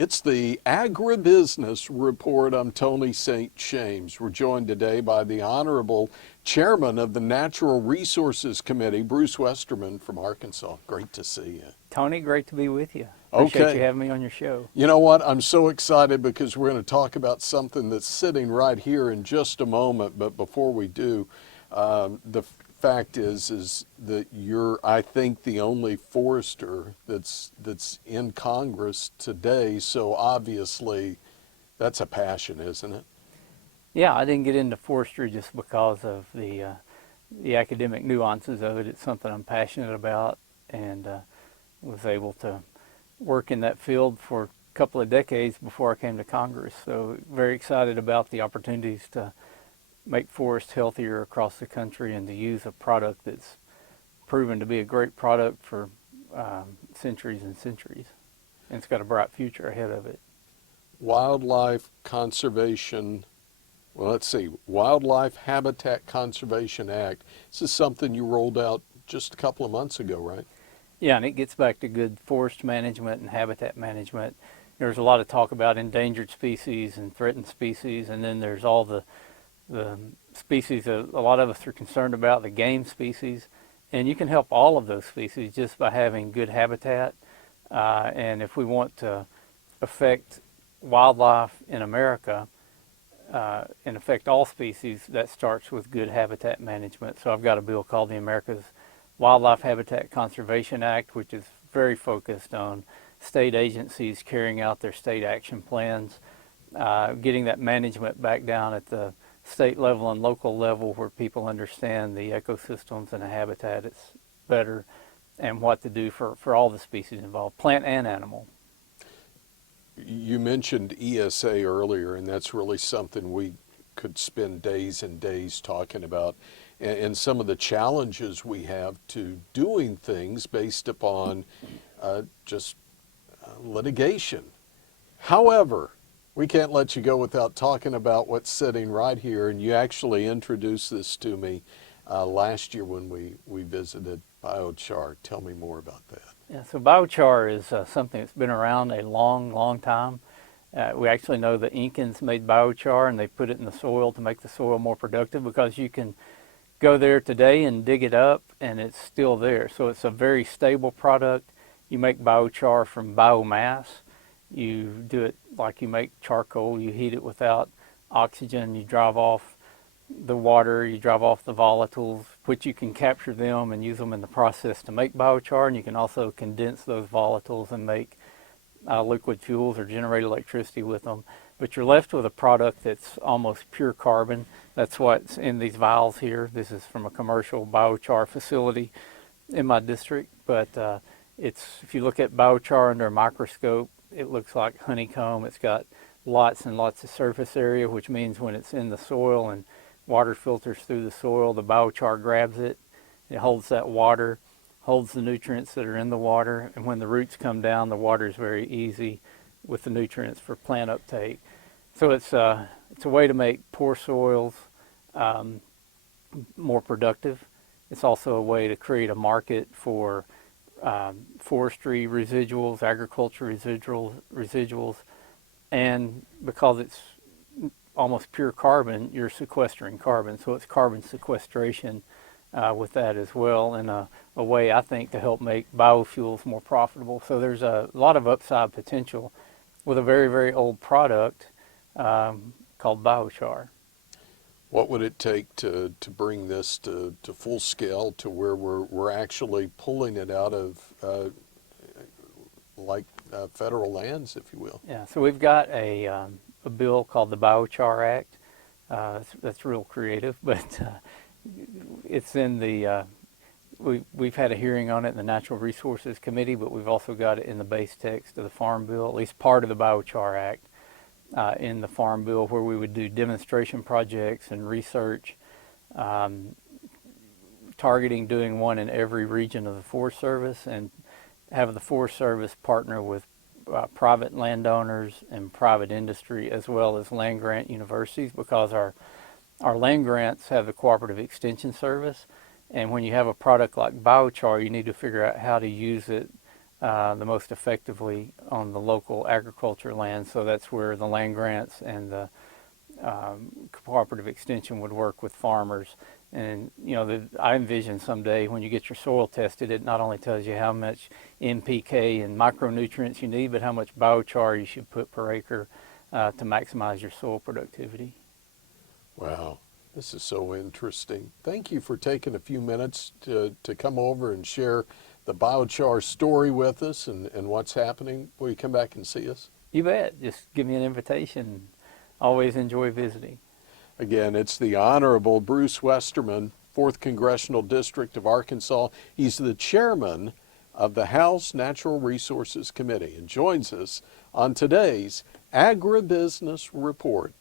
It's the Agribusiness Report. I'm Tony St. James. We're joined today by the Honorable Chairman of the Natural Resources Committee, Bruce Westerman from Arkansas. Great to see you. Tony, great to be with you. Appreciate you having me on your show. You know what? I'm so excited because we're going to talk about something that's sitting right here in just a moment. But before we do, the fact is that you're, I think, the only forester that's in Congress today. So obviously, that's a passion, isn't it? Yeah, I didn't get into forestry just because of the academic nuances of it. It's something I'm passionate about, and was able to work in that field for a couple of decades before I came to Congress. So very excited about the opportunities to make forests healthier across the country and to use a product that's proven to be a great product for centuries and centuries. And it's got a bright future ahead of it. Wildlife conservation, well, let's see, Wildlife Habitat Conservation Act. This is something you rolled out just a couple of months ago, right? Yeah, and it gets back to good forest management and habitat management. There's a lot of talk about endangered species and threatened species, and then there's all the species that a lot of us are concerned about, the game species. And you can help all of those species just by having good habitat. And if we want to affect wildlife in America and affect all species, that starts with good habitat management. So I've got a bill called the America's Wildlife Habitat Conservation Act, which is very focused on state agencies carrying out their state action plans, getting that management back down at the state level and local level where people understand the ecosystems and the habitat it's better and what to do for all the species involved, plant and animal. You mentioned ESA earlier, and that's really something we could spend days and days talking about, and some of the challenges we have to doing things based upon just litigation. However, we can't let you go without talking about what's sitting right here, and you actually introduced this to me last year when we visited biochar. Tell me more about that. Yeah, so biochar is something that's been around a long, long time. We actually know the Incans made biochar, and they put it in the soil to make the soil more productive, because you can go there today and dig it up and it's still there. So it's a very stable product. You make biochar from biomass. You do it like you make charcoal. You heat it without oxygen. You drive off the water. You drive off the volatiles, which you can capture them and use them in the process to make biochar. And you can also condense those volatiles and make liquid fuels or generate electricity with them. But you're left with a product that's almost pure carbon. That's what's in these vials here. This is from a commercial biochar facility in my district. But if you look at biochar under a microscope, it looks like honeycomb. It's got lots and lots of surface area, which means when it's in the soil and water filters through the soil, the biochar grabs it. It holds that water, holds the nutrients that are in the water, and when the roots come down, the water is very easy with the nutrients for plant uptake. So it's a way to make poor soils more productive. It's also a way to create a market for forestry residuals, agriculture residuals, and because it's almost pure carbon, you're sequestering carbon. So it's carbon sequestration with that as well, and a way, I think, to help make biofuels more profitable. So there's a lot of upside potential with a very, very old product called biochar. What would it take to bring this to full scale, to where we're actually pulling it out of federal lands, if you will? Yeah, so we've got a bill called the Biochar Act. That's real creative, but it's in the we've had a hearing on it in the Natural Resources Committee, but we've also got it in the base text of the Farm Bill, at least part of the Biochar Act. In the Farm Bill, where we would do demonstration projects and research, targeting doing one in every region of the Forest Service, and have the Forest Service partner with private landowners and private industry, as well as land grant universities, because our land grants have the Cooperative Extension Service, and when you have a product like biochar, you need to figure out how to use it the most effectively on the local agriculture land. So that's where the land grants and the cooperative extension would work with farmers. And I envision someday when you get your soil tested, it not only tells you how much NPK and micronutrients you need, but how much biochar you should put per acre to maximize your soil productivity. Wow, this is so interesting. Thank you for taking a few minutes to come over and share the biochar story with us and what's happening. Will you come back and see us? You bet. Just give me an invitation. Always enjoy visiting. Again, it's the Honorable Bruce Westerman, 4th Congressional District of Arkansas. He's the chairman of the House Natural Resources Committee and joins us on today's Agribusiness Report.